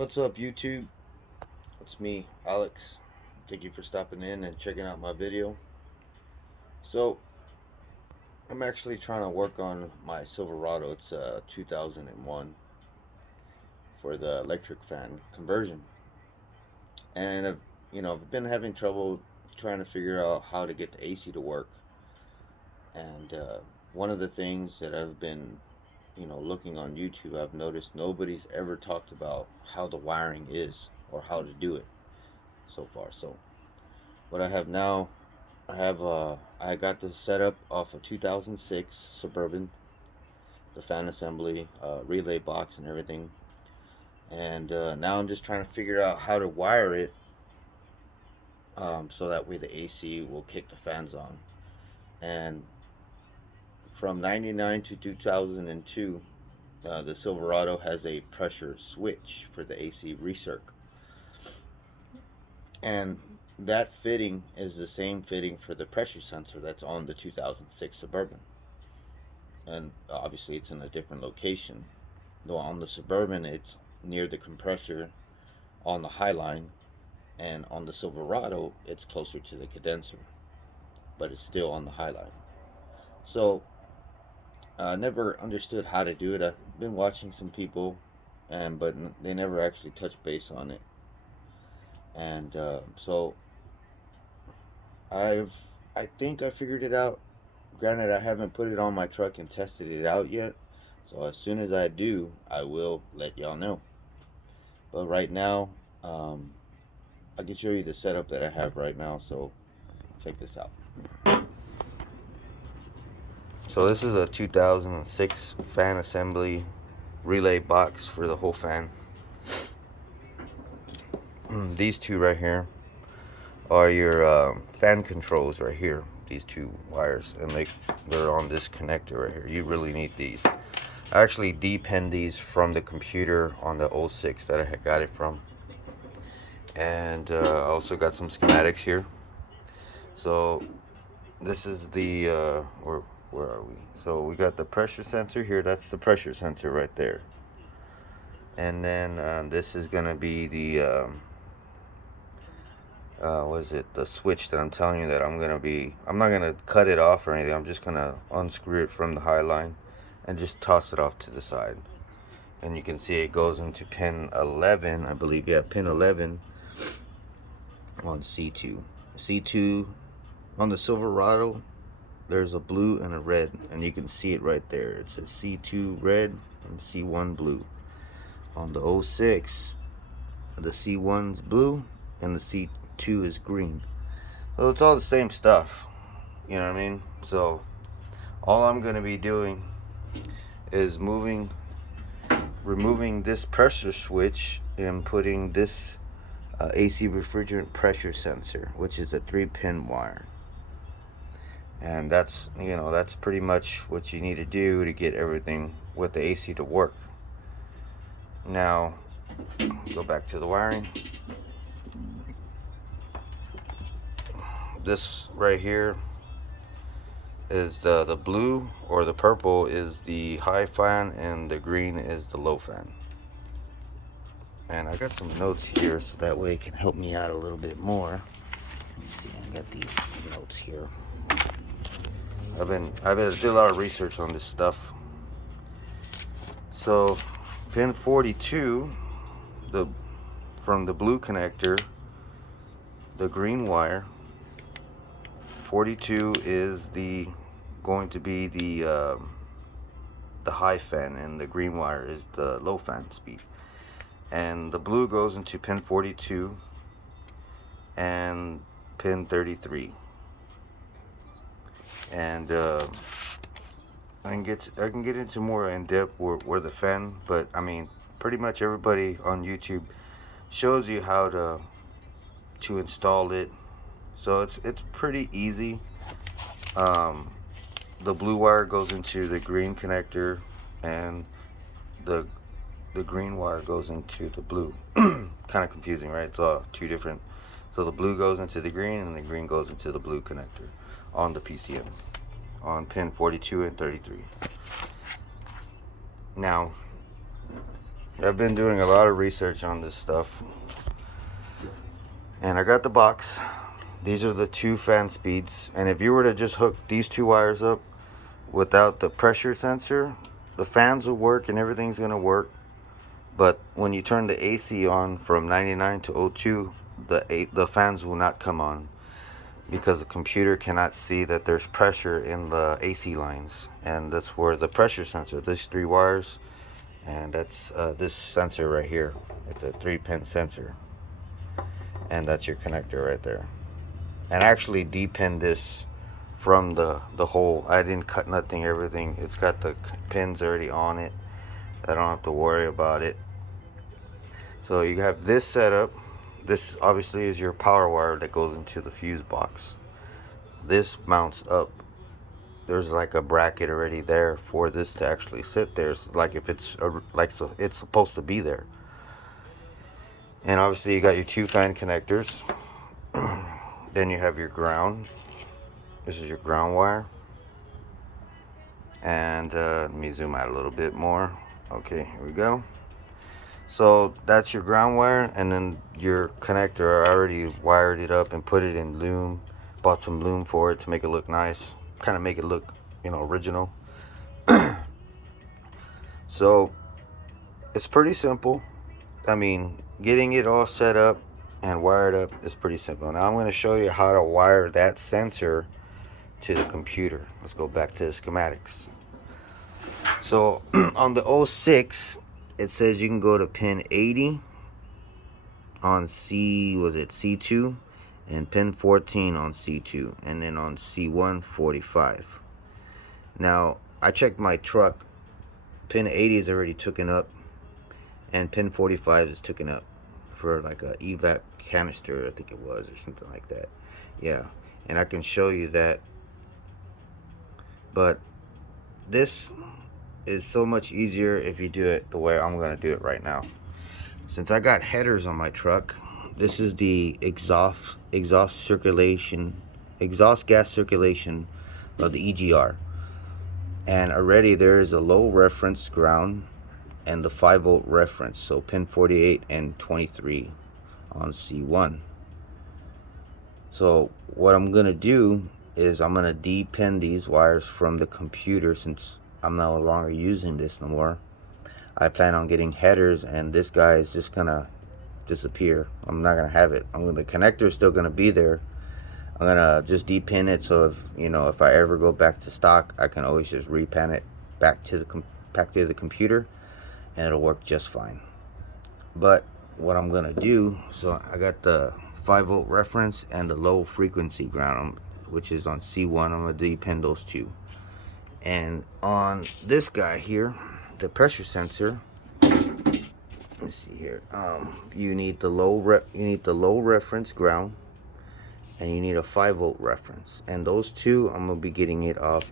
What's up, YouTube? It's me, Alex. Thank you for stopping in and checking out my video. So, I'm actually trying to work on my Silverado. It's 2001 for the electric fan conversion. And I've been having trouble trying to figure out how to get the AC to work. And one of the things that I've been, looking on YouTube, I've noticed nobody's ever talked about how the wiring is or how to do it so far. So, what I have now, I got this set up off a 2006 Suburban, the fan assembly, relay box, and everything. And now I'm just trying to figure out how to wire it, so that way the AC will kick the fans on. And from '99 to 2002, the Silverado has a pressure switch for the AC recirc, and that fitting is the same fitting for the pressure sensor that's on the 2006 Suburban. And obviously it's in a different location. Though on the Suburban it's near the compressor on the high line, and on the Silverado it's closer to the condenser, but it's still on the high line. So I never understood how to do it. I've been watching some people, but they never actually touched base on it. And so I've I think I figured it out. Granted, I haven't put it on my truck and tested it out yet. So as soon as I do, I will let y'all know. But right now, um, I can show you the setup that I have right now. So check this out. So this is a 2006 fan assembly relay box for the whole fan. These two right here are your fan controls right here. These two wires, and they're on this connector right here. You really need these. I actually depenned these from the computer on the '06 that I had got it from. And I also got some schematics here. So this is the where are we? So we got the pressure sensor here. That's the pressure sensor right there. And then this is gonna be the what is it? The switch that I'm telling you that I'm not gonna cut it off or anything. I'm just gonna unscrew it from the high line and just toss it off to the side. And you can see it goes into pin 11, I believe. Yeah, pin 11 on C2. C2 on the Silverado, there's a blue and a red, and you can see it right there. It says C2 red and C1 blue. On the '06, the C1's blue and the C2 is green. So it's all the same stuff, you know what I mean? So all I'm going to be doing is removing this pressure switch and putting this AC refrigerant pressure sensor, which is a 3-pin wire. And that's pretty much what you need to do to get everything with the AC to work. Now, go back to the wiring. This right here is the blue or the purple is the high fan, and the green is the low fan. And I got some notes here so that way it can help me out a little bit more. Let me see, I got these notes here. I've been did a lot of research on this stuff. So pin 42, from the blue connector, the green wire, 42 is going to be the high fan, and the green wire is the low fan speed. And the blue goes into pin 42 and pin 33. And I can get into more in depth where the fan, but I mean, pretty much everybody on YouTube shows you how to install it. So it's pretty easy. The blue wire goes into the green connector, and the green wire goes into the blue. Kind of confusing, right? It's all two different. So the blue goes into the green, and the green goes into the blue connector on the PCM on pin 42 and 33. Now, I've been doing a lot of research on this stuff, and I got the box. These are the two fan speeds, and if you were to just hook these two wires up without the pressure sensor, the fans will work and everything's gonna work. But when you turn the AC on from 99 to 02, the fans will not come on, because the computer cannot see that there's pressure in the AC lines. And that's where the pressure sensor, these three wires, and that's this sensor right here. It's a 3-pin sensor, and that's your connector right there. And I actually depinned this from the hole. I didn't cut nothing, everything. It's got the pins already on it. I don't have to worry about it. So you have this setup. This obviously is your power wire that goes into the fuse box. This mounts up. There's like a bracket already there for this to actually sit there. It's like if it's so it's supposed to be there. And obviously you got your two fan connectors. Then you have your ground. This is your ground wire. And let me zoom out a little bit more. Okay, here we go. So that's your ground wire, and then your connector. I already wired it up and put it in loom. Bought some loom for it to make it look nice, kind of make it look, original. So it's pretty simple. I mean, getting it all set up and wired up is pretty simple. Now I'm going to show you how to wire that sensor to the computer. Let's go back to the schematics. So on the 06, it says you can go to pin 80 on C2, and pin 14 on C2, and then on C1 45. Now I checked my truck. Pin 80 is already taken up, and pin 45 is taken up for like a evac canister, I think it was, or something like that. Yeah, and I can show you that. But this is so much easier if you do it the way I'm going to do it right now. Since I got headers on my truck, this is the exhaust gas circulation of the EGR. And already there is a low reference ground and the 5-volt reference, so pin 48 and 23 on C1. So what I'm going to do is I'm going to depin these wires from the computer, since I'm no longer using this no more. I plan on getting headers, and this guy is just gonna disappear. I'm not gonna have it. The connector is still gonna be there. I'm gonna just depin it, so if I ever go back to stock, I can always just repin it back to the computer, and it'll work just fine. But what I'm gonna do, so I got the 5-volt reference and the low frequency ground, which is on C1. I'm gonna depin those two. And on this guy here, the pressure sensor, let's see here, you need the low reference ground, and you need a 5-volt reference. And those two, I'm gonna be getting it off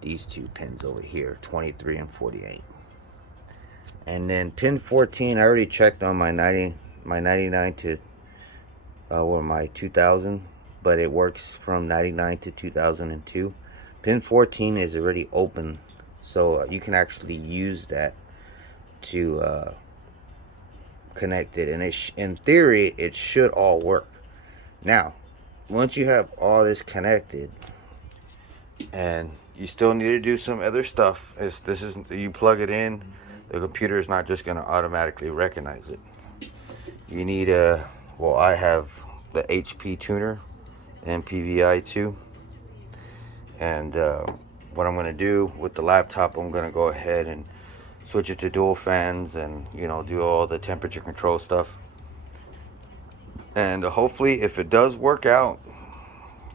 these two pins over here, 23 and 48. And then pin 14, I already checked on my 99 to or my 2000, but it works from 99 to 2002. Pin 14 is already open, so you can actually use that to connect it, and in theory it should all work. Now once you have all this connected, and you still need to do some other stuff, you plug it in, the computer is not just going to automatically recognize it. You need I have the HP tuner MPVI 2. And what I'm going to do with the laptop, I'm going to go ahead and switch it to dual fans, and do all the temperature control stuff. And hopefully, if it does work out,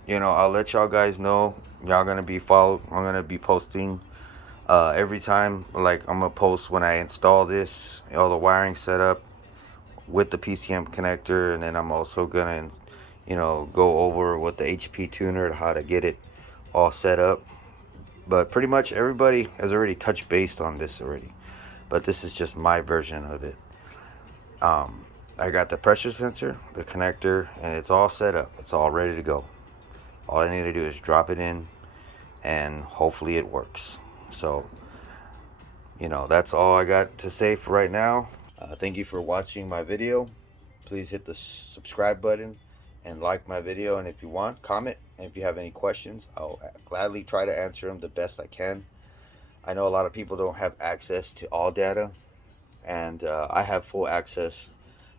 I'll let y'all guys know. Y'all going to be followed. I'm going to be posting every time. Like, I'm going to post when I install this, all the wiring setup with the PCM connector. And then I'm also going to go over with the HP tuner, how to get it all set up. But pretty much everybody has already touched base on this already, but this is just my version of it. I got the pressure sensor, the connector, and it's all set up. It's all ready to go. All I need to do is drop it in, and hopefully it works. So that's all I got to say for right now. Thank you for watching my video. Please hit the subscribe button and like my video. And if you want, comment. And if you have any questions, I'll gladly try to answer them the best I can. I know a lot of people don't have access to all data, and I have full access.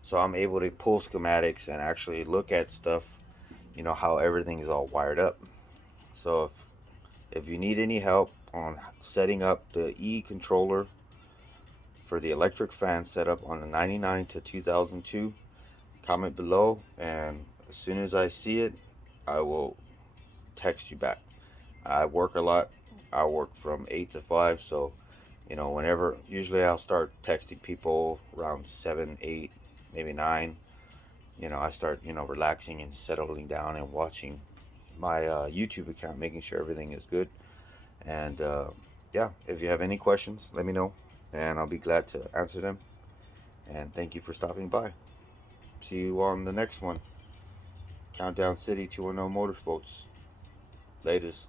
So I'm able to pull schematics and actually look at stuff, how everything is all wired up. So if you need any help on setting up the E controller for the electric fan setup on the 99 to 2002, comment below, and as soon as I see it, I will text you back. I work a lot. I work from 8 to 5, so whenever, usually I'll start texting people around 7, 8, maybe 9. I start relaxing and settling down and watching my YouTube account, making sure everything is good. And yeah, if you have any questions, let me know, and I'll be glad to answer them. And thank you for stopping by. See you on the next one. Countdown City 210 Motorsports. Latest.